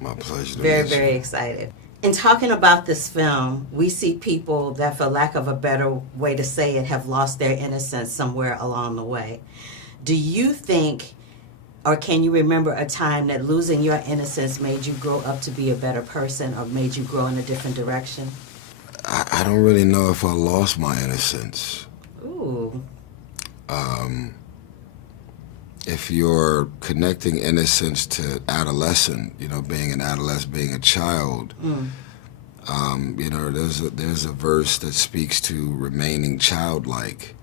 My pleasure. Very, very excited. In talking about this film, we see people that, for lack of a better way to say it, have lost their innocence somewhere along the way. Do you think, or can you remember a time that losing your innocence made you grow up to be a better person or made you grow in a different direction? I don't really know if I lost my innocence. Ooh. If you're connecting innocence to adolescent, you know, being an adolescent, being a child, you know, there's a verse that speaks to remaining childlike.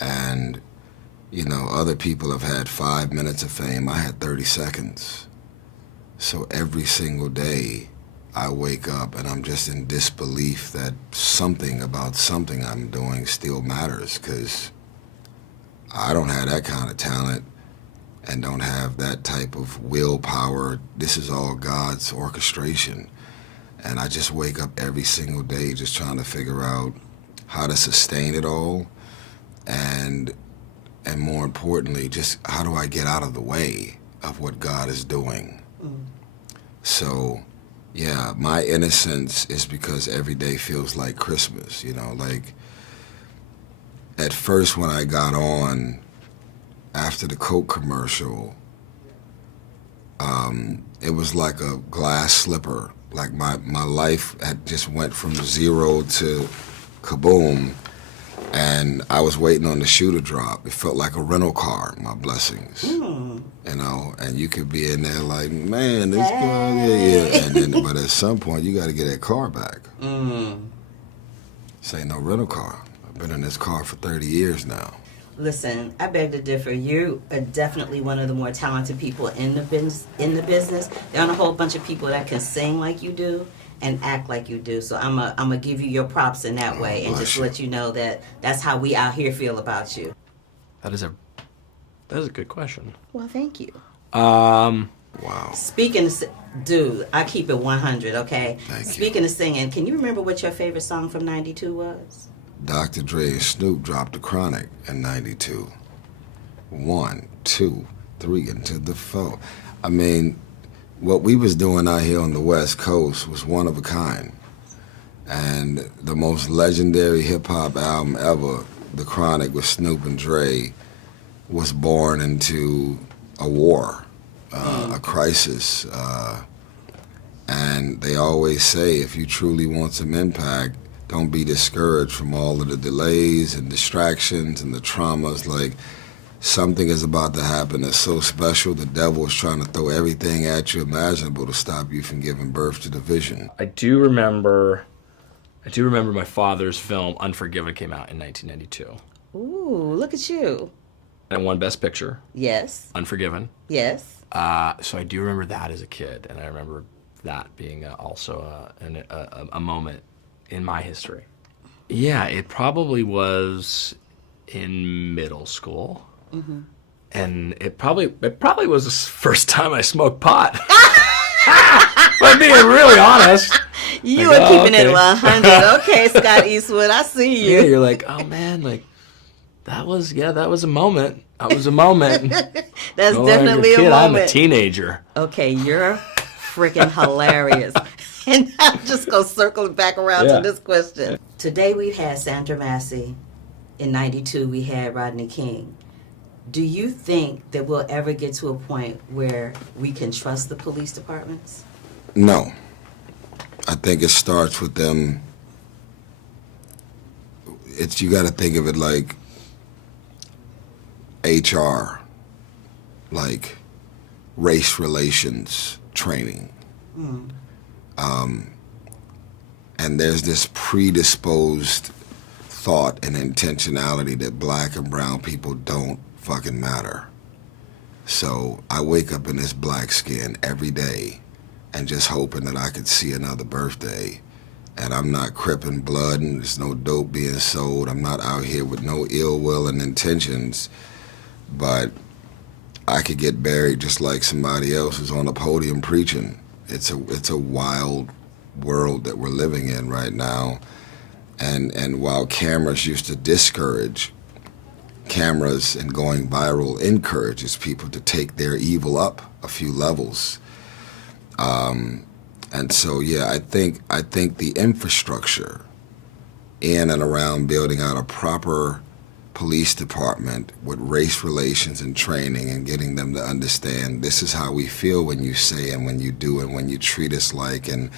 And, you know, other people have had 5 minutes of fame. I had 30 seconds. So every single day I wake up and I'm just in disbelief that something about something I'm doing still matters, because I don't have that kind of talent and don't have that type of willpower. This is all God's orchestration. And I just wake up every single day just trying to figure out how to sustain it all, and more importantly, just how do I get out of the way of what God is doing. So, yeah, my innocence is because every day feels like Christmas, you know, like at first when I got on after the Coke commercial, it was like a glass slipper. Like my life had just went from zero to kaboom, and I was waiting on the shoe to drop. It felt like a rental car, my blessings. You know, and you could be in there like, man, this guy, yeah. And then, but at some point, you got to get that car back. This ain't no rental car. I've been in this car for 30 years now. Listen, I beg to differ. You are definitely one of the more talented people in the business. There aren't a whole bunch of people that can sing like you do and act like you do. So I'm gonna give you your props in that way, and just let you know that that's how we out here feel about you. That is a good question. Well, thank you. Wow. Speaking of, dude, I keep it 100, okay? Thank you. Speaking of singing, can you remember what your favorite song from '92 was? Dr. Dre and Snoop dropped the Chronic in '92. 1, 2, 3, into the 4. I mean, what we was doing out here on the West Coast was one of a kind. And the most legendary hip-hop album ever, The Chronic with Snoop and Dre, was born into a war, a crisis. And they always say, if you truly want some impact, don't be discouraged from all of the delays and distractions and the traumas. Like, something is about to happen that's so special, the devil is trying to throw everything at you imaginable to stop you from giving birth to the vision. I do remember my father's film Unforgiven came out in 1992. Ooh, look at you. And won Best Picture. Yes. Unforgiven. Yes. So I do remember that as a kid, and I remember that being also a moment in my history. Yeah, it probably was in middle school. And it probably was the first time I smoked pot. If I'm being really honest. You like, are keeping it 100. Okay, Scott Eastwood, I see you. Yeah, you're like, oh man, like that was a moment. That was a moment. That's definitely a moment. I'm a teenager. Okay, you're freaking hilarious. And I'm just going to circle it back around to this question. Today we've had Sandra Massey. In '92 we had Rodney King. Do you think that we'll ever get to a point where we can trust the police departments? No. I think it starts with them. You got to think of it like HR, like race relations training. And there's this predisposed thought and intentionality that black and brown people don't fucking matter. So I wake up in this black skin every day and just hoping that I could see another birthday. And I'm not cripping blood and there's no dope being sold. I'm not out here with no ill will and intentions, but I could get buried just like somebody else who's on a podium preaching. It's a wild world that we're living in right now. And while cameras used to discourage, cameras and going viral encourages people to take their evil up a few levels. And so, yeah, I think the infrastructure in and around building out a proper police department with race relations and training and getting them to understand this is how we feel when you say and when you do and when you treat us like, and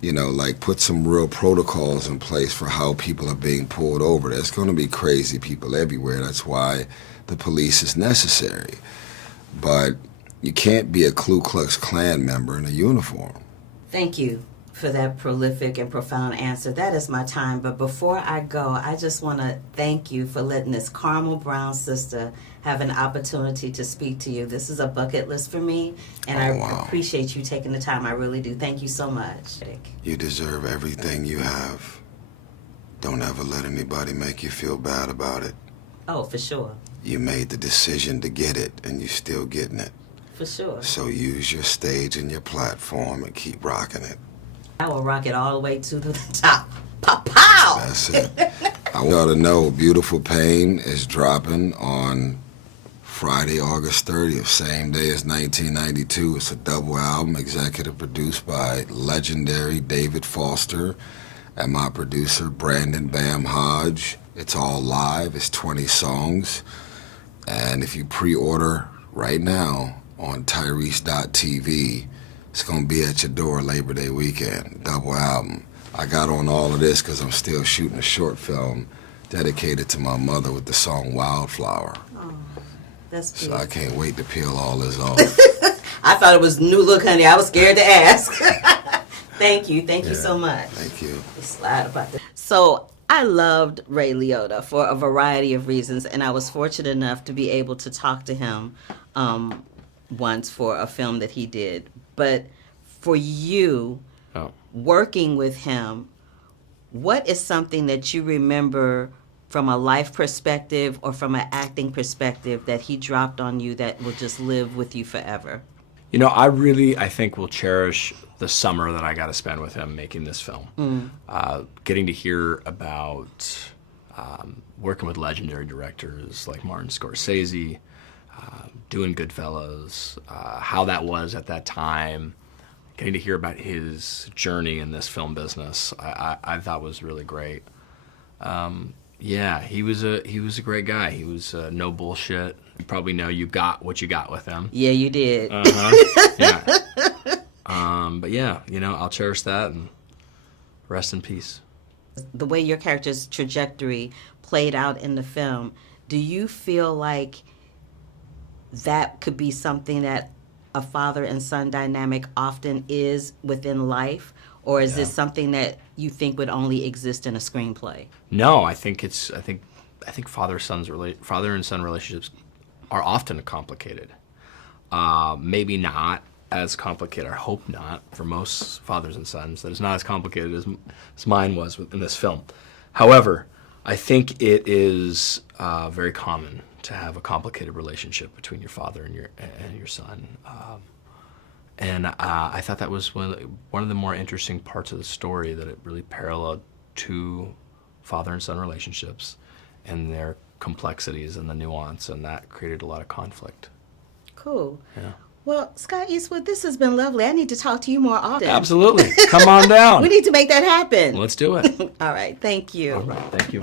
like put some real protocols in place for how people are being pulled over. There's going to be crazy people everywhere. That's why the police is necessary. But you can't be a Ku Klux Klan member in a uniform. Thank you for that prolific and profound answer. That is my time. But before I go, I just want to thank you for letting this caramel brown sister have an opportunity to speak to you. This is a bucket list for me, and I appreciate you taking the time. I really do. Thank you so much. You deserve everything you have. Don't ever let anybody make you feel bad about it. Oh, for sure. You made the decision to get it, and you're still getting it. For sure. So use your stage and your platform and keep rocking it. I will rock it all the way to the top. Pow! That's it. I want y'all to know Beautiful Pain is dropping on Friday, August 30th, same day as 1992. It's a double album, executive produced by legendary David Foster and my producer, Brandon Bam Hodge. It's all live. It's 20 songs. And if you pre-order right now on Tyrese.tv, it's going to be at your door Labor Day weekend. Double album. I got on all of this because I'm still shooting a short film dedicated to my mother with the song Wildflower. Oh, that's beautiful. So I can't wait to peel all this off. I thought it was new look, honey. I was scared to ask. Thank you. Thank you so much. Thank you. Slide about this. So I loved Ray Liotta for a variety of reasons, and I was fortunate enough to be able to talk to him once for a film that he did. But for you, working with him, what is something that you remember from a life perspective or from an acting perspective that he dropped on you that will just live with you forever? I think will cherish the summer that I got to spend with him making this film. Getting to hear about working with legendary directors like Martin Scorsese, doing Goodfellas, how that was at that time, getting to hear about his journey in this film business, I thought was really great. He was a great guy. He was no bullshit. You probably know you got what you got with him. Yeah, you did. Yeah. But yeah, I'll cherish that and rest in peace. The way your character's trajectory played out in the film, do you feel like that could be something that a father and son dynamic often is within life? Or is this something that you think would only exist in a screenplay? No, I think father and son relationships are often complicated. Maybe not as complicated, I hope not, for most fathers and sons, that it's not as complicated as mine was in this film. However, I think it is very common to have a complicated relationship between your father and your son. I thought that was one of the more interesting parts of the story, that it really paralleled two father and son relationships and their complexities and the nuance, and that created a lot of conflict. Cool. Yeah. Well, Scott Eastwood, this has been lovely. I need to talk to you more often. Absolutely. Come on down. We need to make that happen. Let's do it. All right. Thank you. All right. Thank you.